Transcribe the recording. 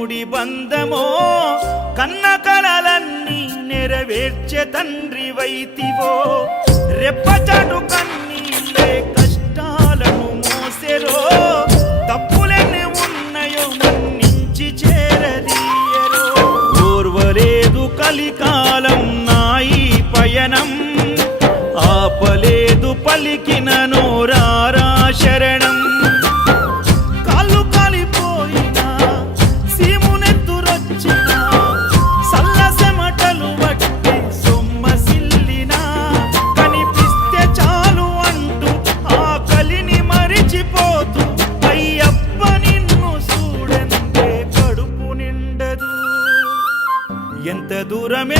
ఇరుముడి బంధమో కన్న కలలన్నీ నెరవేర్చే తండ్రి వైతివో రెప్పచాటు కన్నీళ్ళే కష్టాలను మోసెరో తప్పులెన్ని ఉన్నాయో మన్నించి చేరదీయరో ఓర్వలేదు కలికాలం నాయి పయనం ఆపలేదు పలికిన నోరారా శరణం కాళ్ళు కాలిపోయినా సీమునెత్తురొచ్చినా సల్లసెమటలు వట్టి సొమ్మసిల్లినా కనిపిస్తే చాలు అంటూ ఆకలిని మరిచిపోతూ అయ్యప్ప నిన్ను చూడందే కడుపు నిండదు ఎంత దూరం